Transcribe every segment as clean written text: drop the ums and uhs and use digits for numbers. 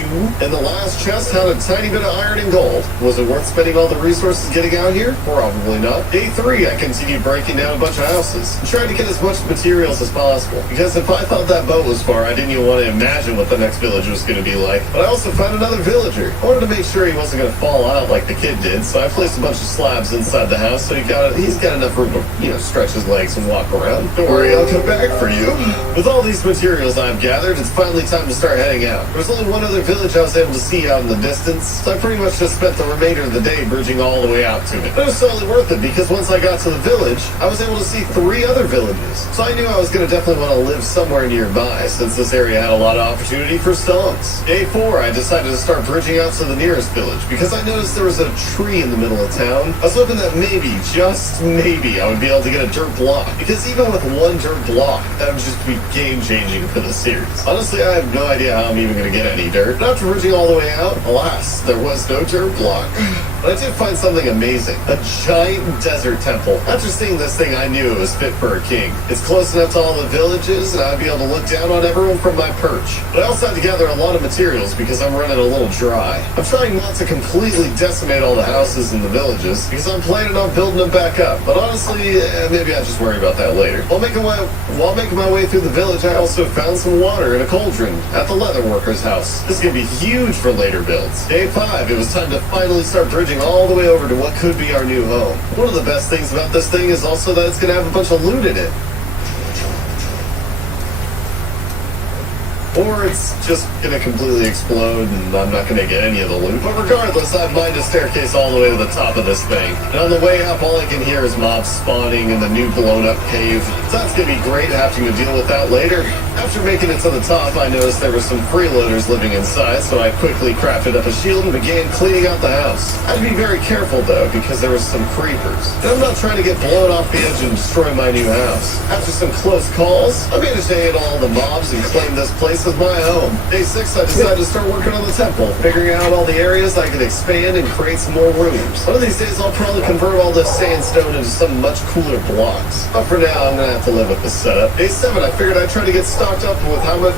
stew. And the last chest had a tiny bit of iron and gold. Was it worth spending all the resources getting out here? Probably not. Day 3, I continued breaking down a bunch of houses and tried to get as much materials as possible. Because if I thought that boat was far, I didn't even want to imagine what the next village was going to be like. But I also found another villager. I wanted to make sure he wasn't going to fall out like the kid did, so I placed a bunch of slabs inside the house so he's got enough room to, stretch his legs and walk around. Don't worry, I'll come back for you. With all these materials I've gathered, it's finally time to start heading out. There was only one other village I was able to see out in the distance, so I pretty much just spent the remainder of the day bridging all the way out to it. But it was totally worth it because once I got to the village, I was able to see 3 other villages. So I knew I was going to definitely want to live somewhere nearby since this area had a lot of opportunity for stonks. Day 4, I decided to start bridging out to the nearest village because I noticed there was a tree in the middle of town. I was hoping that maybe, just maybe, I would be able to get a dirt block because even with one dirt block, that would just be game-changing for the series. Honestly, I have no idea how I'm even going to get any dirt. But after bridging all the way out, alas, there was no dirt block. But I did find something amazing. A giant desert temple. After seeing this thing, I knew it was fit for a king. It's close enough to all the villages, and I'd be able to look down on everyone from my perch. But I also had to gather a lot of materials because I'm running a little dry. I'm trying not to completely decimate all the houses in the villages because I'm planning on building them back up. But honestly, maybe I'll just worry about that later. While making my way through the village, I also found some water in a cauldron at the leather worker's house. This is going to be huge for later builds. Day 5, it was time to finally start bridging all the way over to what could be our new home. One of the best things about this thing is also that it's going to have a bunch of loot in it. Or it's just gonna completely explode and I'm not gonna get any of the loot. But regardless, I've mined a staircase all the way to the top of this thing. And on the way up, all I can hear is mobs spawning in the new blown up cave. So that's gonna be great having to deal with that later. After making it to the top, I noticed there were some freeloaders living inside, so I quickly crafted up a shield and began cleaning out the house. I had to be very careful though, because there were some creepers. And I'm not trying to get blown off the edge and destroy my new house. After some close calls, I managed to hit all the mobs and claim this place as my home. Day 6, I decided to start working on the temple, figuring out all the areas I could expand and create some more rooms. One of these days, I'll probably convert all this sandstone into some much cooler blocks. But for now, I'm gonna have to live with this setup. Day 7, I figured I'd try to get stocked up with how much...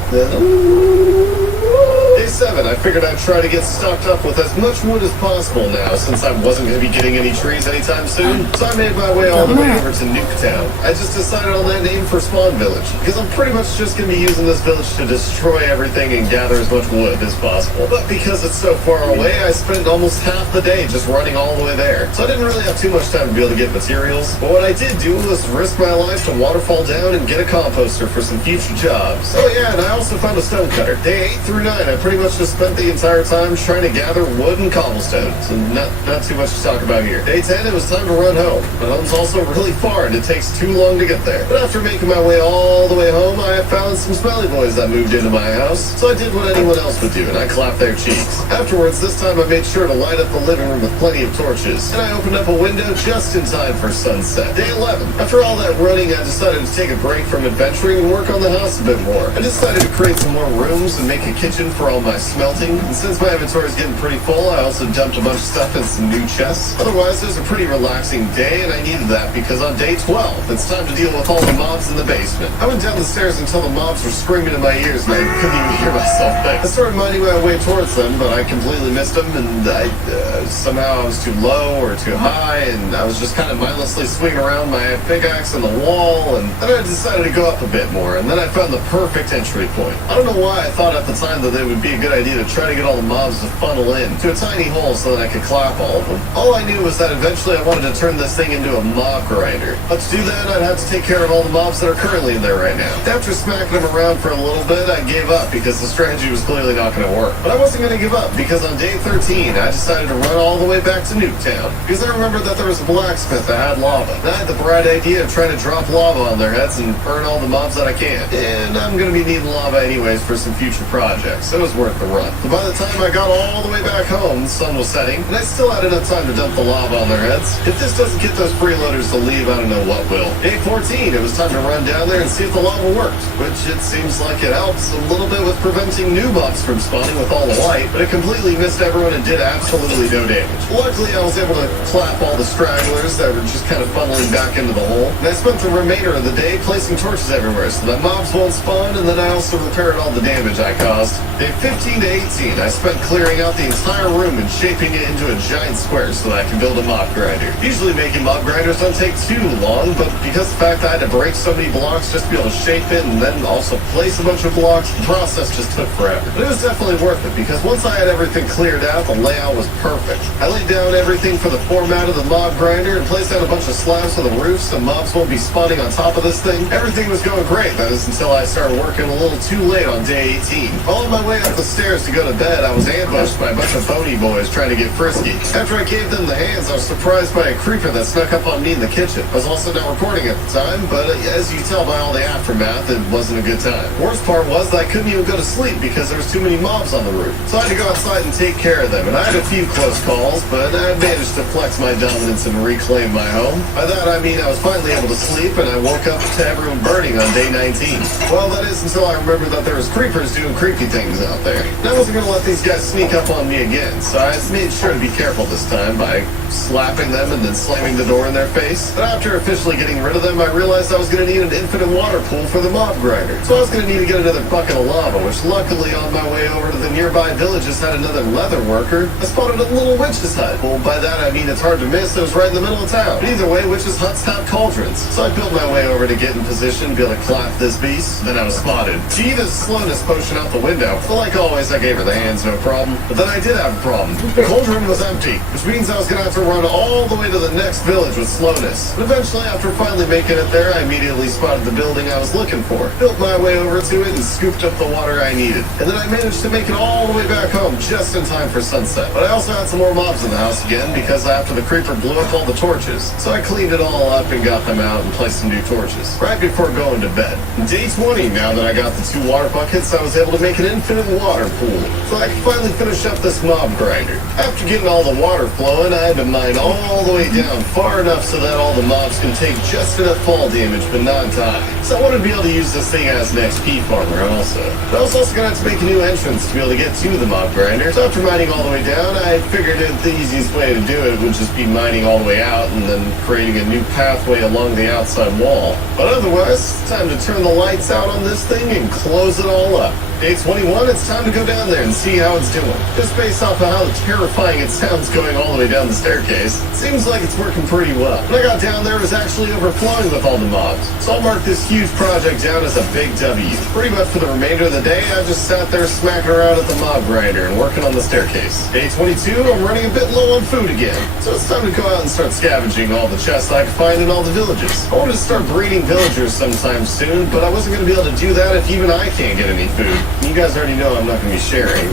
Day 7, I figured I'd try to get stocked up with as much wood as possible now, since I wasn't going to be getting any trees anytime soon. So I made my way all the way over to Nuketown. I just decided on that name for Spawn Village, because I'm pretty much just going to be using this village to destroy everything and gather as much wood as possible. But because it's so far away, I spent almost half the day just running all the way there. So I didn't really have too much time to be able to get materials. But what I did do was risk my life to waterfall down and get a composter for some future jobs. Oh yeah, and I also found a stone cutter. Day 8 through 9, I pretty much just spent the entire time trying to gather wood and cobblestones, and not too much to talk about here. Day 10, it was time to run home, but home's also really far and it takes too long to get there. But after making my way all the way home, I found some smelly boys that moved into my house, so I did what anyone else would do, and I clapped their cheeks. Afterwards, this time I made sure to light up the living room with plenty of torches, and I opened up a window just in time for sunset. Day 11, after all that running, I decided to take a break from adventuring and work on the house a bit more. I decided to create some more rooms and make a kitchen for all my smelting, and since my inventory is getting pretty full, I also dumped a bunch of stuff in some new chests. Otherwise, it was a pretty relaxing day, and I needed that because on day 12, it's time to deal with all the mobs in the basement. I went down the stairs until the mobs were screaming in my ears, and I couldn't even hear myself think. I started minding my way towards them, but I completely missed them, and somehow I was too low or too high, and I was just kind of mindlessly swinging around my pickaxe on the wall, and then I decided to go up a bit more, and then I found the perfect entry point. I don't know why I thought at the time that it would be a good idea to try to get all the mobs to funnel in to a tiny hole so that I could clap all of them. All I knew was that eventually I wanted to turn this thing into a mob grinder. But to do that, I'd have to take care of all the mobs that are currently in there right now. After smacking them around for a little bit, I gave up because the strategy was clearly not going to work. But I wasn't going to give up because on day 13, I decided to run all the way back to Nuketown because I remembered that there was a blacksmith that had lava. And I had the bright idea of trying to drop lava on their heads and burn all the mobs that I can. And I'm going to be needing lava anyways for some future projects, so it was worth the run. But by the time I got all the way back home, the sun was setting, and I still had enough time to dump the lava on their heads. If this doesn't get those freeloaders to leave, I don't know what will. Day 14, it was time to run down there and see if the lava worked, which it seems like it helps a little bit with preventing new mobs from spawning with all the light, but it completely missed everyone and did absolutely no damage. Luckily, I was able to clap all the stragglers that were just kind of funneling back into the hole, and I spent the remainder of the day placing torches everywhere so that mobs won't spawn, and then I also repaired all the damage I caused. Day 15 to 18, I spent clearing out the entire room and shaping it into a giant square so that I can build a mob grinder. Usually making mob grinders don't take too long, but because the fact that I had to break so many blocks just to be able to shape it and then also place a bunch of blocks, the process just took forever. But it was definitely worth it because once I had everything cleared out, the layout was perfect. I laid down everything for the format of the mob grinder and placed down a bunch of slabs for the roof so mobs won't be spawning on top of this thing. Everything was going great, that is until I started working a little too late on day 18. While on my way up the stairs to go to bed, I was ambushed by a bunch of bony boys trying to get frisky. After I gave them the hands, I was surprised by a creeper that snuck up on me in the kitchen. I was also not recording at the time, but as you tell by all the aftermath, it wasn't a good time. Worst part was that I couldn't even go to sleep because there was too many mobs on the roof. So I had to go outside and take care of them, and I had a few close calls, but I managed to flex my dominance and reclaim my home. By that I mean I was finally able to sleep, and I woke up to everyone burning on day 19. Well, that is until I remembered that there was creepers doing creepy things out there. And I wasn't going to let these guys sneak up on me again, so I made sure to be careful this time by slapping them and then slamming the door in their face. But after officially getting rid of them, I realized I was going to need an infinite water pool for the mob grinder. So I was going to need to get another bucket of lava, which luckily on my way over to the nearby villages had another leather worker. I spotted a little witch's hut. Well, by that I mean it's hard to miss, it was right in the middle of town. But either way, witches' huts have cauldrons. So I built my way over to get in position to be able to clap this beast. Then I was spotted. She used a slowness potion out the window. But like always, I gave her the hands, no problem. But then I did have a problem. The cauldron was empty, which means I was going to have to run all the way to the next village with slowness. But eventually, after finally making it there, I immediately spotted the building I was looking for, built my way over to it, and scooped up the water I needed. And then I managed to make it all the way back home just in time for sunset. But I also had some more mobs in the house again because after the creeper blew up all the torches. So I cleaned it all up and got them out and placed some new torches right before going to bed. Day 20, now that I got the 2 water buckets, I was able to make an infinite water pool. So I could finally finish up this mob grinder. After getting all the water flowing, I had to mine all the way down far enough so that all the mobs can take just enough fall damage but not die. So I wanted to be able to use this thing as an XP farmer also. But I was also going to have to make a new entrance to be able to get to the mob grinder. So after mining all the way down, I figured that the easiest way to do it would just be mining all the way out and then creating a new pathway along the outside wall. But otherwise, it's time to turn the lights out on this thing and close it all up. Day 21, it's time to go down there and see how it's doing. Just based off of how terrifying it sounds going all the way down the staircase, it seems like it's working pretty well. When I got down there, it was actually overflowing with all the mobs. So I'll mark this huge project down as a big W. Pretty much for the remainder of the day, I just sat there smacking around at the mob grinder and working on the staircase. Day 22, I'm running a bit low on food again. So it's time to go out and start scavenging all the chests I could find in all the villages. I wanted to start breeding villagers sometime soon, but I wasn't going to be able to do that if even I can't get any food. You guys already know I'm not going to be sharing.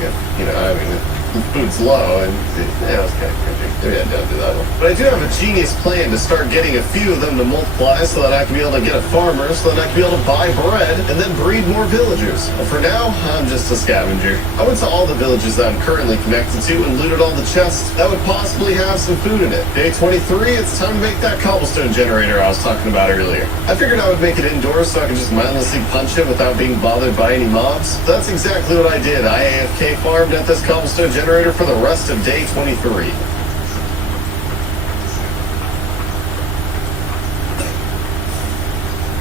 The food's low, and yeah, it's kind of cringy. Maybe I don't do that one. But I do have a genius plan to start getting a few of them to multiply so that I can be able to get a farmer, so that I can be able to buy bread and then breed more villagers. But for now, I'm just a scavenger. I went to all the villages that I'm currently connected to and looted all the chests that would possibly have some food in it. Day 23, it's time to make that cobblestone generator I was talking about earlier. I figured I would make it indoors so I could just mindlessly punch it without being bothered by any mobs. So that's exactly what I did. I AFK farmed at this cobblestone generator for the rest of day 23.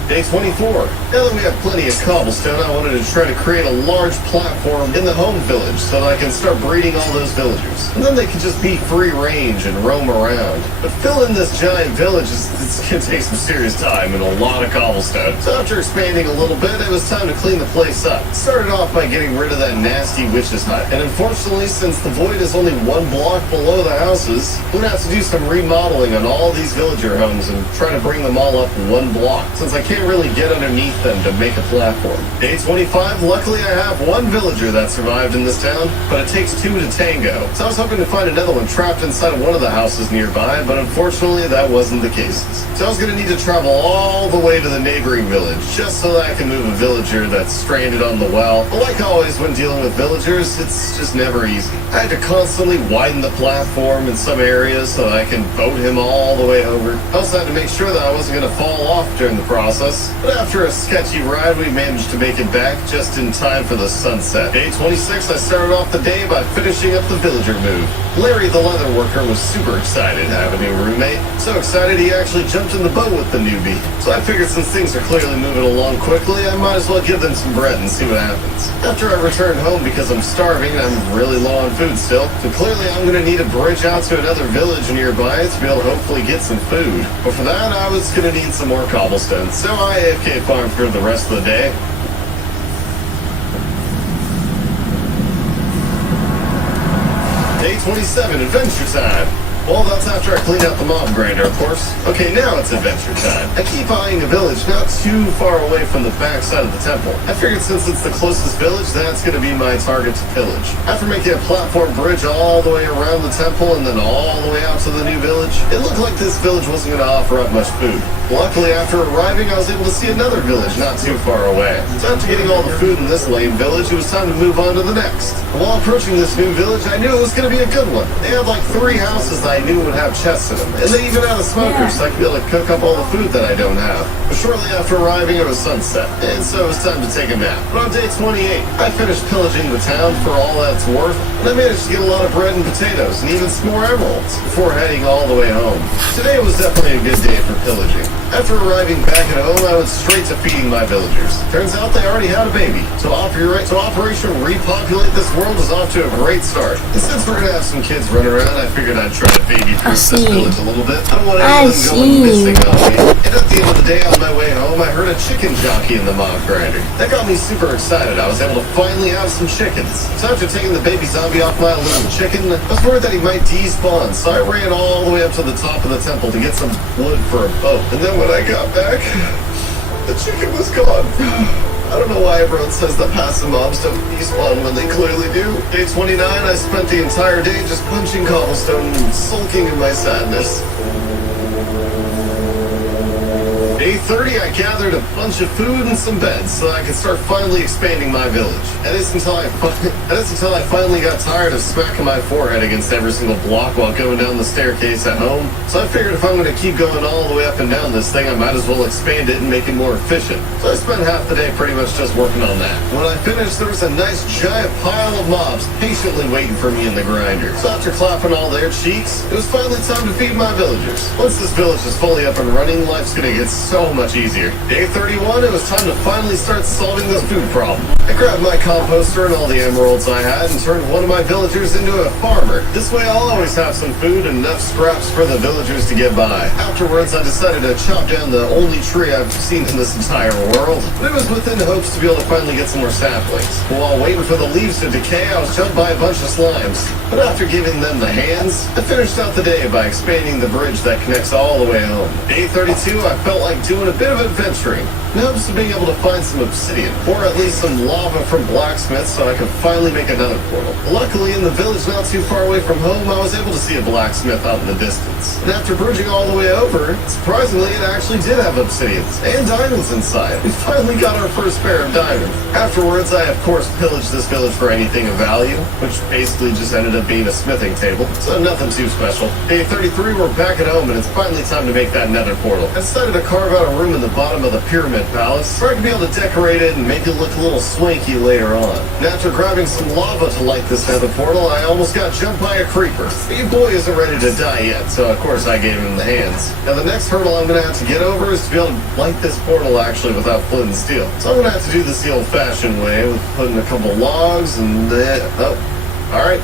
Day 24. Now that we have plenty of cobblestone, I wanted to try to create a large platform in the home village so that I can start breeding all those villagers. And then they can just be free range and roam around. But filling this giant village it's going to take some serious time and a lot of cobblestone. So after expanding a little bit, it was time to clean the place up. Started off by getting rid of that nasty witch's hut. And unfortunately, since the void is only 1 block below the houses, we're going to have to do some remodeling on all these villager homes and try to bring them all up 1 block, since I can't really get underneath them to make a platform. Day 25, luckily I have 1 villager that survived in this town, but it takes 2 to tango. So I was hoping to find another one trapped inside of one of the houses nearby, but unfortunately that wasn't the case. So I was going to need to travel all the way to the neighboring village, just so that I can move a villager that's stranded on the well. But like always when dealing with villagers, it's just never easy. I had to constantly widen the platform in some areas so that I can boat him all the way over. I also had to make sure that I wasn't going to fall off during the process, us, but after a sketchy ride, we managed to make it back just in time for the sunset. Day 26, I started off the day by finishing up the villager move. Larry, the leather worker, was super excited to have a new roommate. So excited he actually jumped in the boat with the newbie. So I figured since things are clearly moving along quickly, I might as well give them some bread and see what happens. After I returned home because I'm starving, I'm really low on food still, so clearly I'm going to need to bridge out to another village nearby to be able to hopefully get some food. But for that, I was going to need some more cobblestone, so I AFK farmed for the rest of the day. Day 27, adventure time. Well, that's after I clean out the mob grinder, of course. Okay, now it's adventure time. I keep eyeing a village not too far away from the back side of the temple. I figured since it's the closest village, that's going to be my target to pillage. After making a platform bridge all the way around the temple and then all the way out to the new village, it looked like this village wasn't going to offer up much food. Luckily, after arriving, I was able to see another village not too far away. So after getting all the food in this lame village, it was time to move on to the next. While approaching this new village, I knew it was going to be a good one. They had like 3 houses that I knew would have chests in them. And they even had a smoker, so I could be able to cook up all the food that I don't have. But shortly after arriving, it was sunset, and so it was time to take a nap. But on day 28, I finished pillaging the town for all that it's worth, and I managed to get a lot of bread and potatoes, and even some more emeralds, before heading all the way home. Today was definitely a good day for pillaging. After arriving back at home, I went straight to feeding my villagers. Turns out they already had a baby. So Operation Repopulate This World is off to a great start. And since we're gonna have some kids run around, I figured I'd try to baby-proof this village a little bit. I don't want any of them going missing on me. And at the end of the day, on my way home, I heard a chicken jockey in the mob grinder. That got me super excited. I was able to finally have some chickens. So after taking the baby zombie off my little chicken, I was worried that he might despawn. So I ran all the way up to the top of the temple to get some wood for a boat. And then when I got back, the chicken was gone. I don't know why everyone says that passive mobs don't despawn when they clearly do. Day 29, I spent the entire day just punching cobblestone and sulking in my sadness. Day 30, I gathered a bunch of food and some beds so I could start finally expanding my village. And it's until I finally got tired of smacking my forehead against every single block while going down the staircase at home. So I figured if I'm going to keep going all the way up and down this thing, I might as well expand it and make it more efficient. So I spent half the day pretty much just working on that. When I finished, there was a nice giant pile of mobs patiently waiting for me in the grinder. So after clapping all their cheeks, it was finally time to feed my villagers. Once this village is fully up and running, life's going to get so much easier. Day 31, it was time to finally start solving this food problem. I grabbed my composter and all the emeralds I had and turned one of my villagers into a farmer. This way I'll always have some food and enough scraps for the villagers to get by. Afterwards, I decided to chop down the only tree I've seen in this entire world. But it was within hopes to be able to finally get some more saplings. But while waiting for the leaves to decay, I was jumped by a bunch of slimes. But after giving them the hands, I finished out the day by expanding the bridge that connects all the way home. Day 32, I felt like doing a bit of adventuring. In hopes of being able to find some obsidian, or at least some lava from blacksmiths so I could finally make another portal. Luckily, in the village not too far away from home, I was able to see a blacksmith out in the distance. And after bridging all the way over, surprisingly, it actually did have obsidians and diamonds inside. We finally got our first pair of diamonds. Afterwards, I of course pillaged this village for anything of value, which basically just ended up being a smithing table, so nothing too special. Day 33, we're back at home, and it's finally time to make that nether portal. I decided to carve out a room in the bottom of the pyramid palace so I could be able to decorate it and make it look a little swanky later on. And after grabbing some lava to light this nether portal, I almost got jumped by a creeper. But your boy isn't ready to die yet, so of course I gave him the hands. Now the next hurdle I'm going to have to get over is to be able to light this portal actually without flint and steel. So I'm going to have to do this the old-fashioned way with putting a couple logs and alright.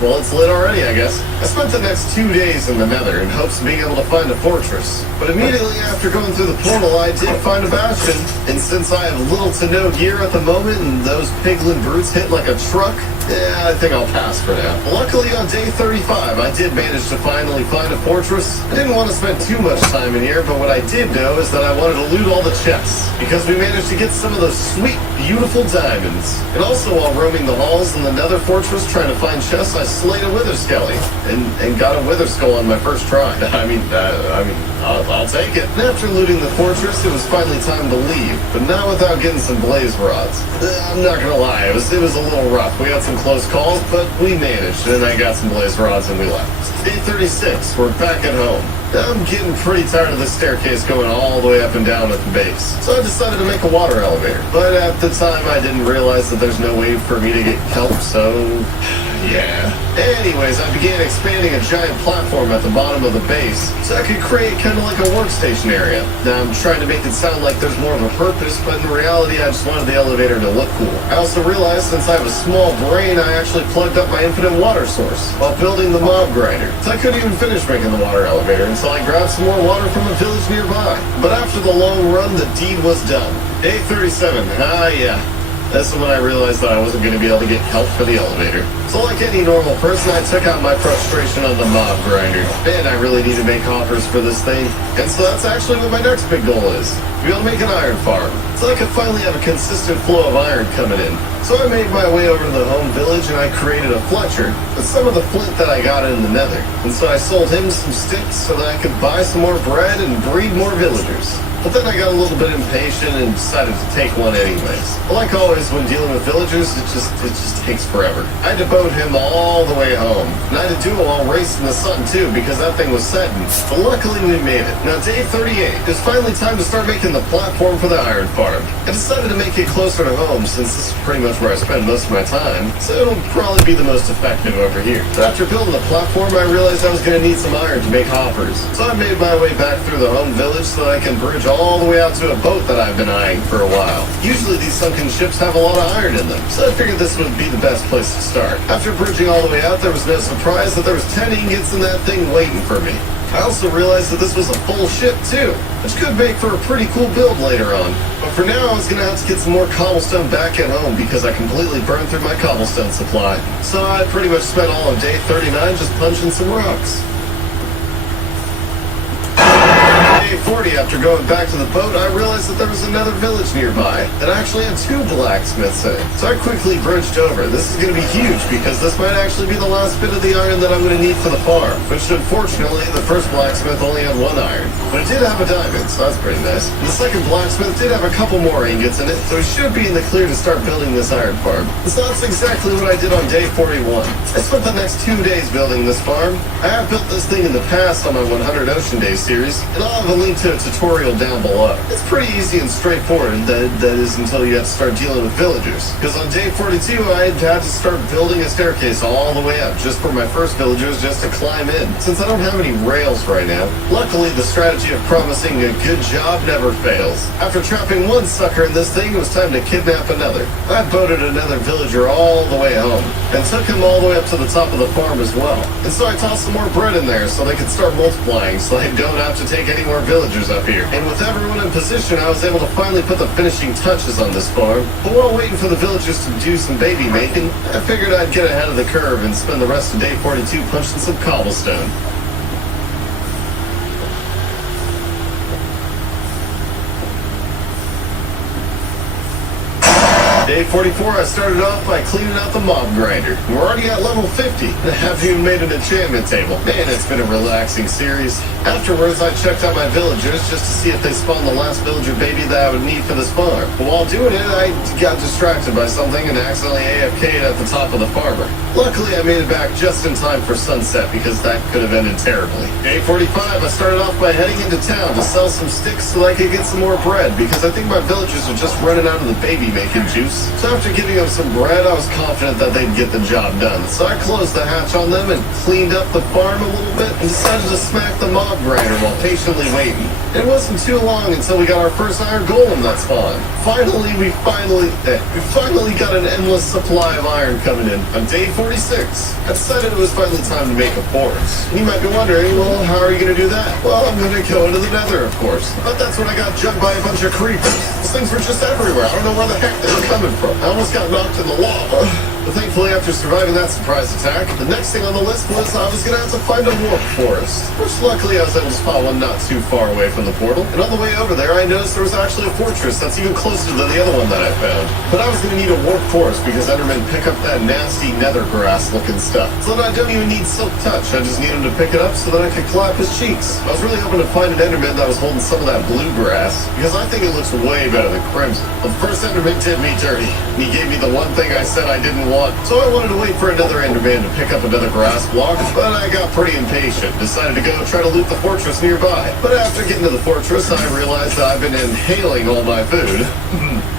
Well, it's lit already, I guess. I spent the next 2 days in the nether in hopes of being able to find a fortress. But immediately after going through the portal, I did find a bastion. And since I have little to no gear at the moment and those piglin brutes hit like a truck, I think I'll pass for now. Luckily, on day 35, I did manage to finally find a fortress. I didn't want to spend too much time in here, but what I did know is that I wanted to loot all the chests, because we managed to get some of those sweet, beautiful diamonds. And also, while roaming the halls in the nether fortress trying to find chests, I slayed a wither skelly and got a wither skull on my first try. I'll take it. And after looting the fortress, it was finally time to leave, but not without getting some blaze rods. I'm not gonna lie, it was a little rough. We had some some close calls, but we managed, and I got some blaze rods and we left. Day 36, we're back at home. I'm getting pretty tired of the staircase going all the way up and down at the base, so I decided to make a water elevator. But at the time, I didn't realize that there's no way for me to get help, so yeah. Anyways, I began expanding a giant platform at the bottom of the base so I could create kind of like a workstation area. Now I'm trying to make it sound like there's more of a purpose, but in reality I just wanted the elevator to look cool. I also realized since I have a small brain, I actually plugged up my infinite water source while building the mob grinder. So I couldn't even finish making the water elevator until I grabbed some more water from a village nearby. But after the long run, the deed was done. Day 37, yeah. That's when I realized that I wasn't going to be able to get help for the elevator. So like any normal person, I took out my frustration on the mob grinder. Man, I really need to make hoppers for this thing. And so that's actually what my next big goal is. To be able to make an iron farm. So I could finally have a consistent flow of iron coming in. So I made my way over to the home village and I created a Fletcher with some of the flint that I got in the nether. And so I sold him some sticks so that I could buy some more bread and breed more villagers. But then I got a little bit impatient and decided to take one anyways. But like always, when dealing with villagers, it just takes forever. I had to boat him all the way home. And I had to do it while racing the sun too, because that thing was setting. But luckily we made it. Now day 38, it's finally time to start making the platform for the iron farm. I decided to make it closer to home since this is pretty much where I spend most of my time, so it'll probably be the most effective over here. But after building the platform, I realized I was going to need some iron to make hoppers. So I made my way back through the home village so that I can bridge all the way out to a boat that I've been eyeing for a while. Usually these sunken ships have a lot of iron in them, so I figured this would be the best place to start. After bridging all the way out, there was no surprise that there was 10 ingots in that thing waiting for me. I also realized that this was a full ship too, which could make for a pretty cool build later on. But for now, I was going to have to get some more cobblestone back at home because I completely burned through my cobblestone supply. So I pretty much spent all of day 39 just punching some rocks. Day 40, after going back to the boat, I realized that there was another village nearby that actually had 2 blacksmiths in it. So I quickly bridged over. This is going to be huge because this might actually be the last bit of the iron that I'm going to need for the farm. Which unfortunately, the first blacksmith only had 1 iron. But it did have a diamond, so that's pretty nice. And the second blacksmith did have a couple more ingots in it, so he should be in the clear to start building this iron farm. And so that's exactly what I did on day 41. I spent the next 2 days building this farm. I have built this thing in the past on my 100 Ocean Days series, and I'll have a link to a tutorial down below. It's pretty easy and straightforward, that is until you have to start dealing with villagers. Because on day 42, I had to start building a staircase all the way up just for my first villagers just to climb in, since I don't have any rails right now. Luckily, the strategy of promising a good job never fails. After trapping one sucker in this thing, it was time to kidnap another. I boated another villager all the way home, and took him all the way up to the top of the farm as well. And so I tossed some more bread in there so they could start multiplying, so I don't have to take any more villagers up here. And with everyone in position, I was able to finally put the finishing touches on this farm. But while waiting for the villagers to do some baby making, I figured I'd get ahead of the curve and spend the rest of day 42 punching some cobblestone. Day 44, I started off by cleaning out the mob grinder. We're already at level 50, and I haven't even made an enchantment table. Man, it's been a relaxing series. Afterwards, I checked out my villagers just to see if they spawned the last villager baby that I would need for this farm. But while doing it, I got distracted by something and accidentally AFK'd at the top of the farmer. Luckily, I made it back just in time for sunset because that could have ended terribly. Day 45, I started off by heading into town to sell some sticks so I could get some more bread because I think my villagers are just running out of the baby making juice. So after giving them some bread, I was confident that they'd get the job done. So I closed the hatch on them and cleaned up the farm a little bit and decided to smack the mob grinder while patiently waiting. It wasn't too long until we got our first iron golem that spawned. Finally, we finally got an endless supply of iron coming in. On day 46, I decided it was finally time to make a forest. And you might be wondering, well, how are you going to do that? Well, I'm going to go into the nether, of course. But that's when I got jumped by a bunch of creepers. Those things were just everywhere. I don't know where the heck they were coming from. I almost got knocked in the lava. But thankfully, after surviving that surprise attack, the next thing on the list was I was going to have to find a warp forest. Which luckily I was able to spot one not too far away from the portal. And on the way over there, I noticed there was actually a fortress that's even closer than the other one that I found. But I was going to need a warp forest because Endermen pick up that nasty nether grass looking stuff. So that I don't even need silk touch. I just need him to pick it up so that I could clap his cheeks. I was really hoping to find an Enderman that was holding some of that blue grass because I think it looks way better than crimson. But the first Enderman did me dirty. And he gave me the one thing I said I didn't want. want. So I wanted to wait for another Enderman to pick up another grass block, but I got pretty impatient. Decided to go try to loot the fortress nearby. But after getting to the fortress, I realized that I've been inhaling all my food.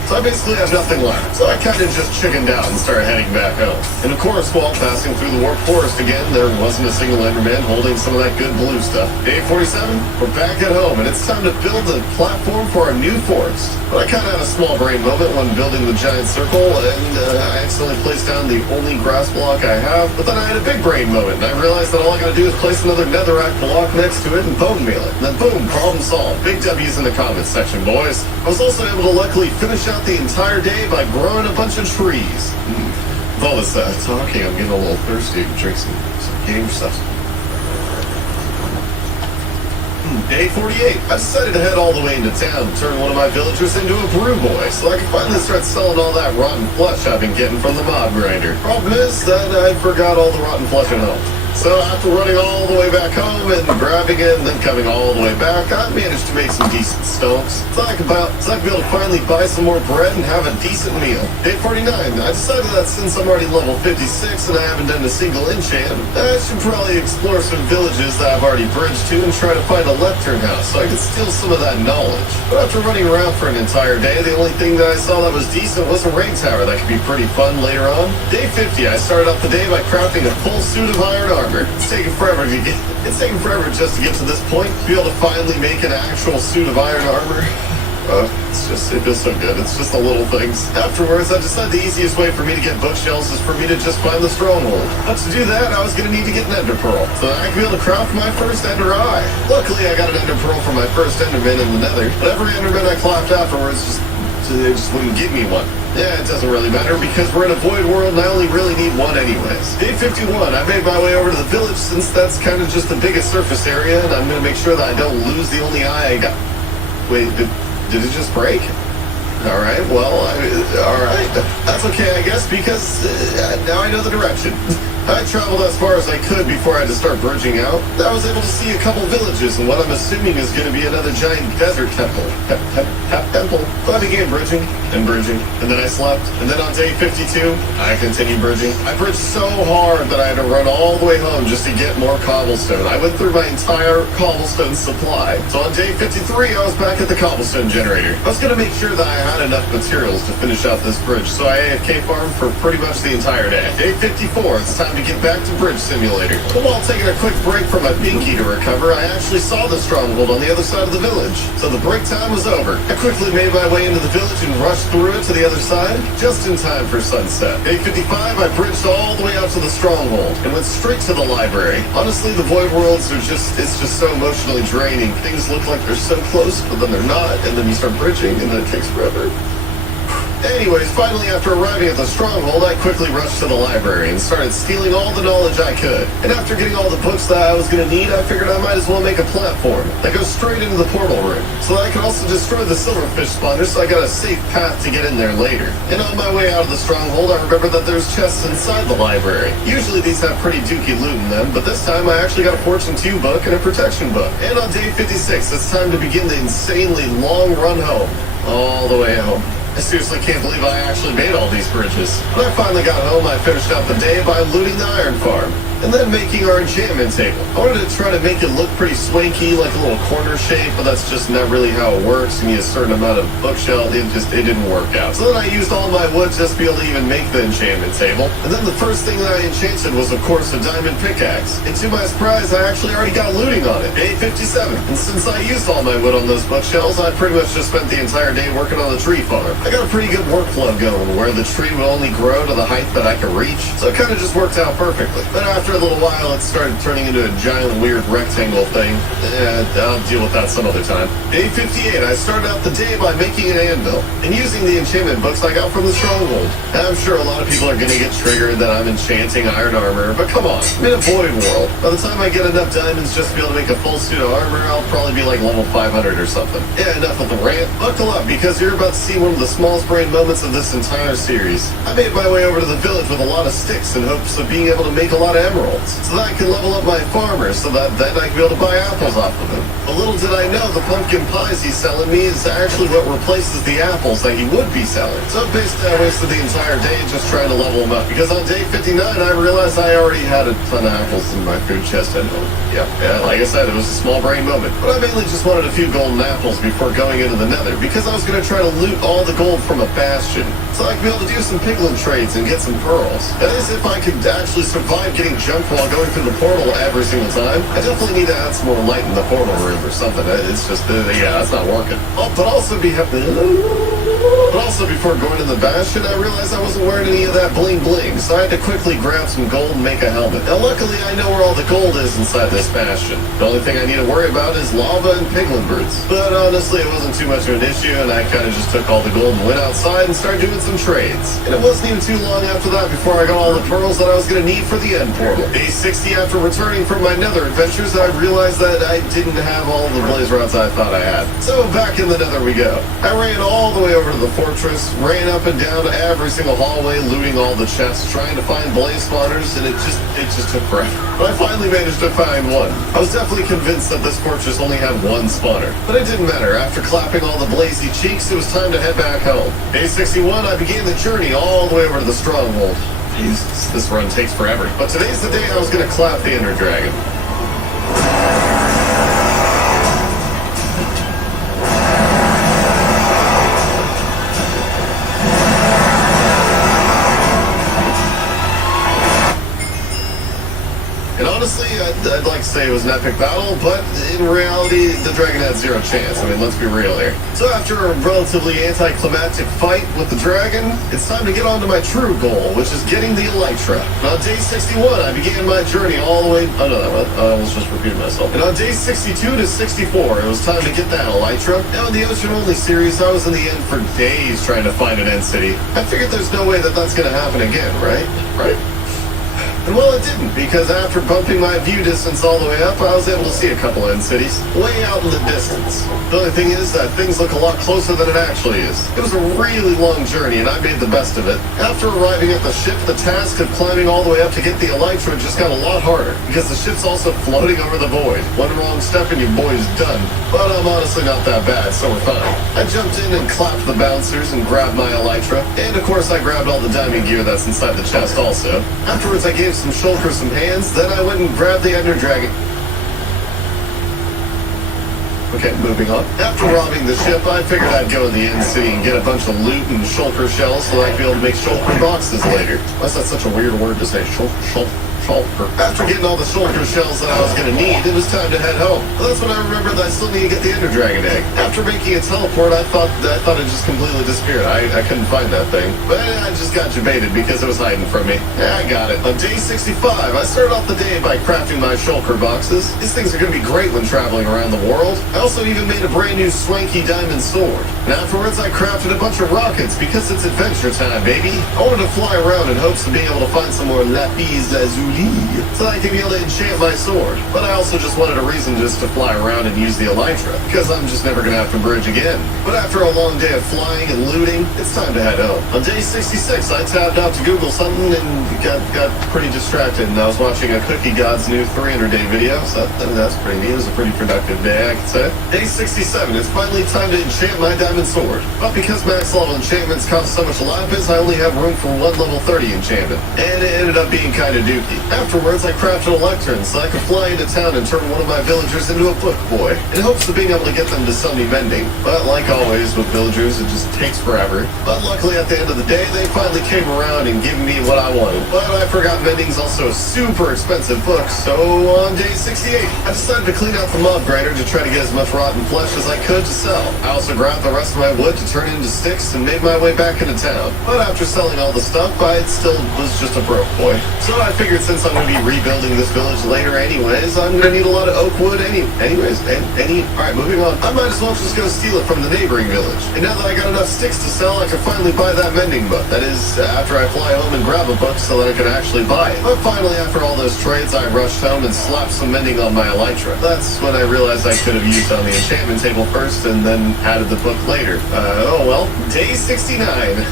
So I basically have nothing left. So I kind of just chickened out and started heading back home. And of course, while passing through the Warped Forest again, there wasn't a single Enderman holding some of that good blue stuff. Day 47, we're back at home, and it's time to build a platform for our new forest. But I kind of had a small brain moment when building the giant circle, and I accidentally placed down the only grass block I have. But then I had a big brain moment, and I realized that all I gotta do is place another netherrack block next to it and bone meal it. And then boom, problem solved. Big W's in the comments section, boys. I was also able to luckily finish out the entire day by growing a bunch of trees. With all this talking, I'm getting a little thirsty to drink some game stuff. Day 48. I decided to head all the way into town to turn one of my villagers into a brew boy so I can finally start selling all that rotten flesh I've been getting from the mob grinder. Problem is that I forgot all the rotten flesh at home. So after running all the way back home and grabbing it and then coming all the way back, I managed to make some decent stonks. So I could be able to finally buy some more bread and have a decent meal. Day 49, I decided that since I'm already level 56 and I haven't done a single enchant, I should probably explore some villages that I've already bridged to and try to find a lectern house so I could steal some of that knowledge. But after running around for an entire day, the only thing that I saw that was decent was a raid tower that could be pretty fun later on. Day 50, I started off the day by crafting a full suit of iron armor. It's taken forever just to get to this point, to be able to finally make an actual suit of iron armor. It feels so good. It's just the little things. Afterwards, I decided the easiest way for me to get bookshelves is for me to just find the stronghold. But to do that, I was going to need to get an ender pearl, so that I could be able to craft my first ender eye. Luckily, I got an ender pearl for my first enderman in the nether, but every enderman I clapped afterwards just wouldn't give me one. Yeah, it doesn't really matter because we're in a void world and I only really need one anyways. Day 51, I made my way over to the village since that's kind of just the biggest surface area, and I'm going to make sure that I don't lose the only eye I got. Wait, did it just break? Alright, well, alright. That's okay, I guess, because now I know the direction. I traveled as far as I could before I had to start bridging out. I was able to see a couple villages and what I'm assuming is going to be another giant desert temple. Temple. So I began bridging, and then I slept. And then on day 52, I continued bridging. I bridged so hard that I had to run all the way home just to get more cobblestone. I went through my entire cobblestone supply. So on day 53, I was back at the cobblestone generator. I was going to make sure that I had enough materials to finish out this bridge, so I AFK farmed for pretty much the entire day. Day 54, it's time to get back to Bridge Simulator. But while taking a quick break from my binky to recover, I actually saw the stronghold on the other side of the village. So the break time was over. I quickly made my way into the village and rushed through it to the other side, just in time for sunset. Day 55, I bridged all the way out to the stronghold and went straight to the library. Honestly, the void worlds are it's just so emotionally draining. Things look like they're so close, but then they're not, and then you start bridging, and then it takes forever. Anyways, finally after arriving at the stronghold, I quickly rushed to the library and started stealing all the knowledge I could. And after getting all the books that I was going to need, I figured I might as well make a platform that goes straight into the portal room, so that I can also destroy the silverfish spawner so I got a safe path to get in there later. And on my way out of the stronghold, I remembered that there's chests inside the library. Usually these have pretty dookie loot in them, but this time I actually got a Fortune 2 book and a protection book. And on day 56, it's time to begin the insanely long run home. All the way home. I seriously can't believe I actually made all these bridges. When I finally got home, I finished out the day by looting the iron farm, and then making our enchantment table. I wanted to try to make it look pretty swanky, like a little corner shape, but that's just not really how it works. You need a certain amount of bookshelf. It didn't work out. So then I used all my wood just to be able to even make the enchantment table. And then the first thing that I enchanted was, of course, a diamond pickaxe. And to my surprise, I actually already got looting on it. Day 57. And since I used all my wood on those bookshelves, I pretty much just spent the entire day working on the tree farm. I got a pretty good workflow going, where the tree will only grow to the height that I can reach. So it kind of just worked out perfectly. Then after a little while, it started turning into a giant weird rectangle thing. I'll deal with that some other time. Day 58, I started out the day by making an anvil and using the enchantment books I got from the stronghold. And I'm sure a lot of people are going to get triggered that I'm enchanting iron armor, but come on, I'm in a void world. By the time I get enough diamonds just to be able to make a full suit of armor, I'll probably be like level 500 or something. Yeah, enough with the rant. Buckle up, because you're about to see one of the smallest brain moments of this entire series. I made my way over to the village with a lot of sticks in hopes of being able to make a lot of emeralds. emeralds, so that I could level up my farmer, so that then I could be able to buy apples off of him. But little did I know the pumpkin pies he's selling me is actually what replaces the apples that he would be selling. So basically I wasted the entire day just trying to level him up, because on day 59 I realized I already had a ton of apples in my food chest at home. Yeah, like I said, it was a small brain moment. But I mainly just wanted a few golden apples before going into the nether, because I was going to try to loot all the gold from a bastion, so I could be able to do some piglin trades and get some pearls. That is, if I could actually survive getting jumped while going through the portal every single time. I definitely need to add some more light in the portal room or something. It's just, yeah, that's not working. Oh, but also before going to the bastion, I realized I wasn't wearing any of that bling bling, so I had to quickly grab some gold and make a helmet. Now luckily I know where all the gold is inside this bastion. The only thing I need to worry about is lava and piglin birds. But honestly, it wasn't too much of an issue, and I kind of just took all the gold and went outside and started doing some trades. And it wasn't even too long after that before I got all the pearls that I was going to need for the end portal. Day 60 after returning from my nether adventures, I realized that I didn't have all the blaze rods I thought I had. So back in the nether we go. I ran all the way over to the fortress, ran up and down every single hallway, looting all the chests, trying to find blaze spawners, and it just took forever. But I finally managed to find one. I was definitely convinced that this fortress only had one spawner, but it didn't matter. After clapping all the blazy cheeks, it was time to head back home. Day 61, I began the journey all the way over to the stronghold. Jesus, this run takes forever. But today's the day I was going to clap the Ender Dragon. Honestly, I'd like to say it was an epic battle, but in reality, the dragon had zero chance. I mean, let's be real here. So after a relatively anticlimactic fight with the dragon, it's time to get on to my true goal, which is getting the Elytra. And on day 61, I began my journey all the way... Oh, no, I almost just repeated myself. And on day 62 to 64, it was time to get that Elytra. Now in the Ocean Only series, I was in the end for days trying to find an end city. I figured there's no way that that's going to happen again, right? And well, it didn't, because after bumping my view distance all the way up, I was able to see a couple end cities, way out in the distance. The only thing is that things look a lot closer than it actually is. It was a really long journey, and I made the best of it. After arriving at the ship, the task of climbing all the way up to get the Elytra just got a lot harder, because the ship's also floating over the void. One wrong step and your boy's done. But I'm honestly not that bad, so we're fine. I jumped in and clapped the bouncers and grabbed my Elytra, and of course I grabbed all the diamond gear that's inside the chest also. Afterwards I gave some shulkers some hands, then I went and grabbed the Ender Dragon. Okay, moving on. After robbing the ship, I figured I'd go in the end city and get a bunch of loot and shulker shells so I'd be able to make shulker boxes later. Why's that such a weird word to say? Shulker. After getting all the shulker shells that I was going to need, it was time to head home. Well, that's when I remembered that I still need to get the Ender Dragon egg. After making a teleport, I thought it just completely disappeared. I couldn't find that thing. But I just got debated because it was hiding from me. Yeah, I got it. On day 65, I started off the day by crafting my shulker boxes. These things are going to be great when traveling around the world. I also even made a brand new swanky diamond sword. And afterwards, I crafted a bunch of rockets because it's adventure time, baby. I wanted to fly around in hopes of being able to find some more lapis lazuli, so that I could be able to enchant my sword. But I also just wanted a reason just to fly around and use the Elytra, because I'm just never going to have to bridge again. But after a long day of flying and looting, it's time to head home. On day 66, I tapped out to Google something and got pretty distracted, and I was watching a Cookie God's new 300-day video, so that's pretty neat. It was a pretty productive day, I could say. Day 67, it's finally time to enchant my diamond sword. But because max level enchantments cost so much lapis, I only have room for one level 30 enchantment, and it ended up being kind of dookie. Afterwards, I crafted a lectern so I could fly into town and turn one of my villagers into a book boy, in hopes of being able to get them to sell me mending. But like always with villagers, it just takes forever. But luckily at the end of the day, they finally came around and gave me what I wanted. But I forgot mending's also a super expensive book, so on day 68, I decided to clean out the mob grinder to try to get as much rotten flesh as I could to sell. I also grabbed the rest of my wood to turn into sticks and made my way back into town. But after selling all the stuff, I still was just a broke boy. So I figured since I'm going to be rebuilding this village later anyways, I'm going to need a lot of oak wood Alright, moving on. I might as well just go steal it from the neighboring village. And now that I got enough sticks to sell, I can finally buy that mending book. That is, after I fly home and grab a book so that I can actually buy it. But finally, after all those trades, I rushed home and slapped some mending on my Elytra. That's when I realized I could have used on the enchantment table first and then added the book later. Oh well. Day 69.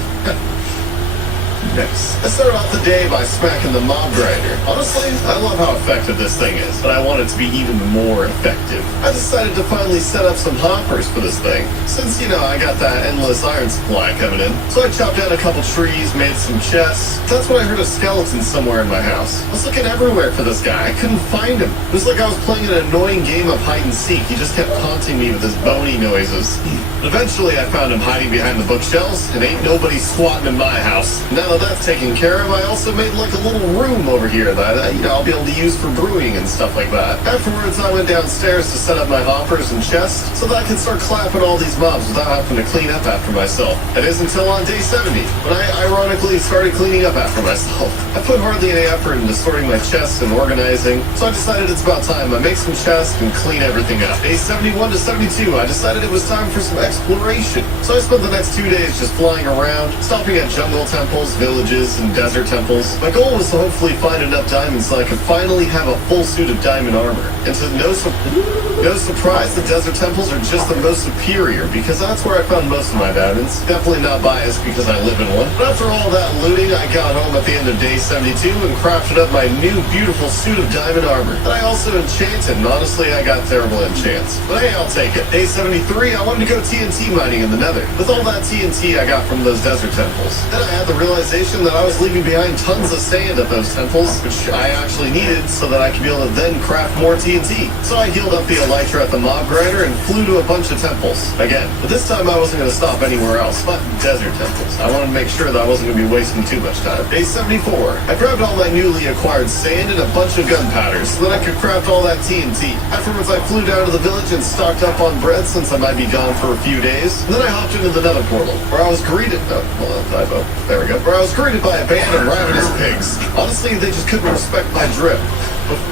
Nice. I started off the day by smacking the mob grinder. Honestly, I love how effective this thing is, but I want it to be even more effective. I decided to finally set up some hoppers for this thing, since, I got that endless iron supply coming in. So I chopped down a couple trees, made some chests. That's when I heard a skeleton somewhere in my house. I was looking everywhere for this guy. I couldn't find him. It was like I was playing an annoying game of hide and seek. He just kept haunting me with his bony noises. Eventually, I found him hiding behind the bookshelves, and ain't nobody squatting in my house. Now that that's taken care of, I also made like a little room over here that, I'll be able to use for brewing and stuff like that. Afterwards, I went downstairs to set up my hoppers and chests so that I could start clapping all these mobs without having to clean up after myself. It is until on day 70, when I ironically started cleaning up after myself. I put hardly any effort into sorting my chests and organizing, so I decided it's about time I make some chests and clean everything up. Day 71 to 72, I decided it was time for some exploration. So I spent the next 2 days just flying around, stopping at jungle temples, villages, and desert temples. My goal was to hopefully find enough diamonds so I could finally have a full suit of diamond armor. And to no surprise, the desert temples are just the most superior, because that's where I found most of my diamonds. Definitely not biased because I live in one. But after all that looting, I got home at the end of day 72 and crafted up my new beautiful suit of diamond armor that I also enchanted, and honestly I got terrible enchants. But hey, I'll take it. Day 73, I wanted to go TNT mining in the nether. With all that TNT I got from those desert temples. Then I had the realization that I was leaving behind tons of sand at those temples, which I actually needed so that I could be able to then craft more TNT. So I healed up the elytra at the mob grinder and flew to a bunch of temples. Again, but this time I wasn't going to stop anywhere else but desert temples. I wanted to make sure that I wasn't going to be wasting too much time. Day 74, I grabbed all my newly acquired sand and a bunch of gunpowder so that I could craft all that TNT. Afterwards, I flew down to the village and stocked up on bread since I might be gone for a few days. And then I hopped into the nether portal, where I was greeted... Oh, hold on, typo. There we go. Where I was greeted by a band of ravenous pigs. Honestly, they just couldn't respect my drip.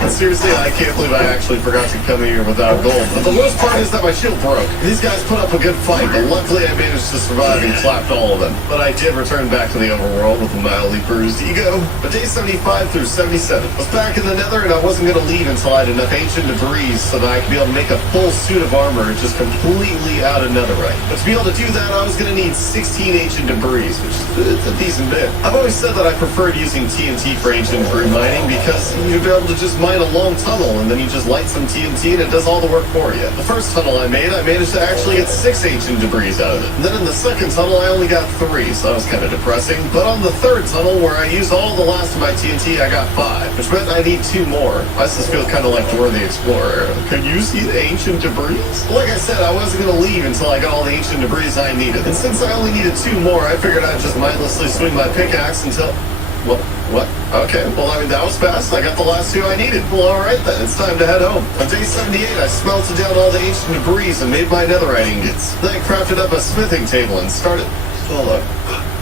Seriously, I can't believe I actually forgot to come here without gold. But the worst part is that my shield broke. These guys put up a good fight, but luckily I managed to survive and clapped all of them. But I did return back to the overworld with a mildly bruised ego. But day 75 through 77 I was back in the nether, and I wasn't going to leave until I had enough ancient debris so that I could be able to make a full suit of armor just completely out of netherite. But to be able to do that, I was going to need 16 ancient debris, which is a decent bit. I've always said that I preferred using TNT for ancient debris mining because you'd be able to just mine a long tunnel and then you just light some TNT and it does all the work for you. The first tunnel I managed to actually get 6 ancient debris out of it. And then in the second tunnel I only got 3, so that was kind of depressing. But on the third tunnel, where I used all the last of my TNT, I got 5, which meant I need 2 more. I just feel kind of like Dora the Explorer. Can you see the ancient debris? Like I said, I wasn't going to leave until I got all the ancient debris I needed. And since I only needed 2 more, I figured I'd just mindlessly swing my pickaxe until... What? Okay, well, that was fast. I got the last 2 I needed. Well, alright then, it's time to head home. On day 78, I smelted down all the ancient debris and made my netherite ingots. Then I crafted up a smithing table and started... Hold up.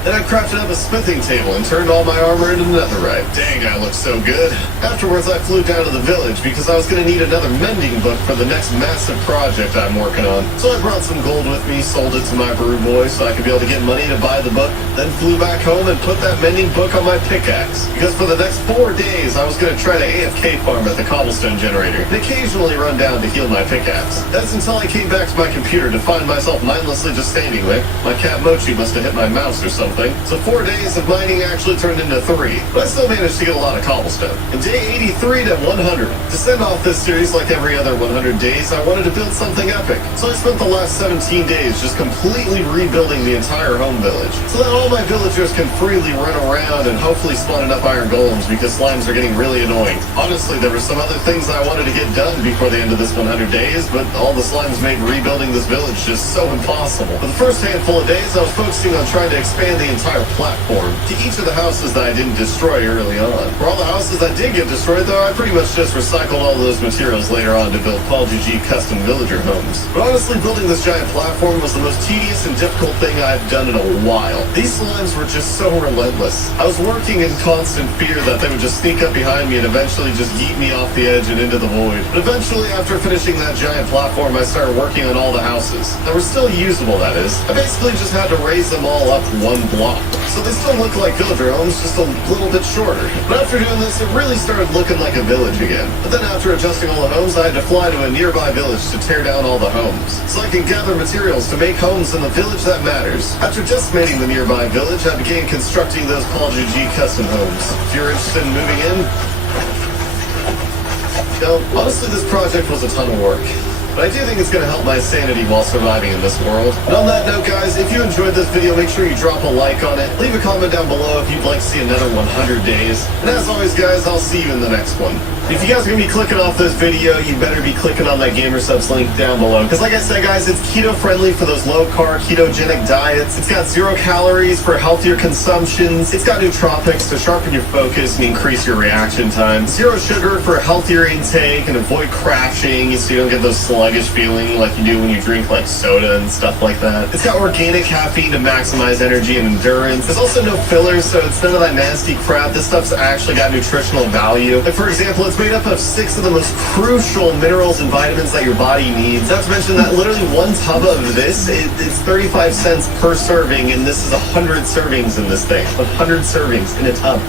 Then I crafted up a smithing table and turned all my armor into netherite. Dang, I look so good. Afterwards, I flew down to the village because I was going to need another mending book for the next massive project I'm working on. So I brought some gold with me, sold it to my brew boy so I could be able to get money to buy the book, then flew back home and put that mending book on my pickaxe. Because for the next 4 days, I was going to try to AFK farm at the cobblestone generator and occasionally run down to heal my pickaxe. That's until I came back to my computer to find myself mindlessly just standing there. My cat Mochi must have hit my mouse or something. So 4 days of mining actually turned into 3, but I still managed to get a lot of cobblestone. In day 83 to 100, to send off this series like every other 100 days, I wanted to build something epic. So I spent the last 17 days just completely rebuilding the entire home village, so that all my villagers can freely run around and hopefully spawn enough iron golems because slimes are getting really annoying. Honestly, there were some other things I wanted to get done before the end of this 100 days, but all the slimes made rebuilding this village just so impossible. For the first handful of days, I was focusing on trying to expand the entire platform to each of the houses that I didn't destroy early on. For all the houses that did get destroyed, though, I pretty much just recycled all of those materials later on to build Paul GG custom villager homes. But honestly, building this giant platform was the most tedious and difficult thing I've done in a while. These slimes were just so relentless. I was working in constant fear that they would just sneak up behind me and eventually just yeet me off the edge and into the void. But eventually, after finishing that giant platform, I started working on all the houses. That were still usable, that is. I basically just had to raise them all up one block. So they still look like villager homes, just a little bit shorter. But after doing this, it really started looking like a village again. But then after adjusting all the homes, I had to fly to a nearby village to tear down all the homes, so I can gather materials to make homes in the village that matters. After decimating the nearby village, I began constructing those Paul G custom homes. If you're interested in moving in, no, honestly, this project was a ton of work. But I do think it's going to help my sanity while surviving in this world. And on that note, guys, if you enjoyed this video, make sure you drop a like on it. Leave a comment down below if you'd like to see another 100 days. And as always, guys, I'll see you in the next one. If you guys are going to be clicking off this video, you better be clicking on that GamerSupps link down below. Because like I said, guys, it's keto-friendly for those low-carb, ketogenic diets. It's got 0 calories for healthier consumptions. It's got nootropics to sharpen your focus and increase your reaction time. 0 sugar for healthier intake and avoid crashing so you don't get those sluggish feeling like you do when you drink like soda and stuff like that. It's got organic caffeine to maximize energy and endurance. There's also no fillers, so it's none of that nasty crap. This stuff's actually got nutritional value. Like, for example, it's made up of 6 of the most crucial minerals and vitamins that your body needs. Not to mention that literally one tub of this is 35 cents per serving, and this is 100 servings in this thing. 100 servings in a tub.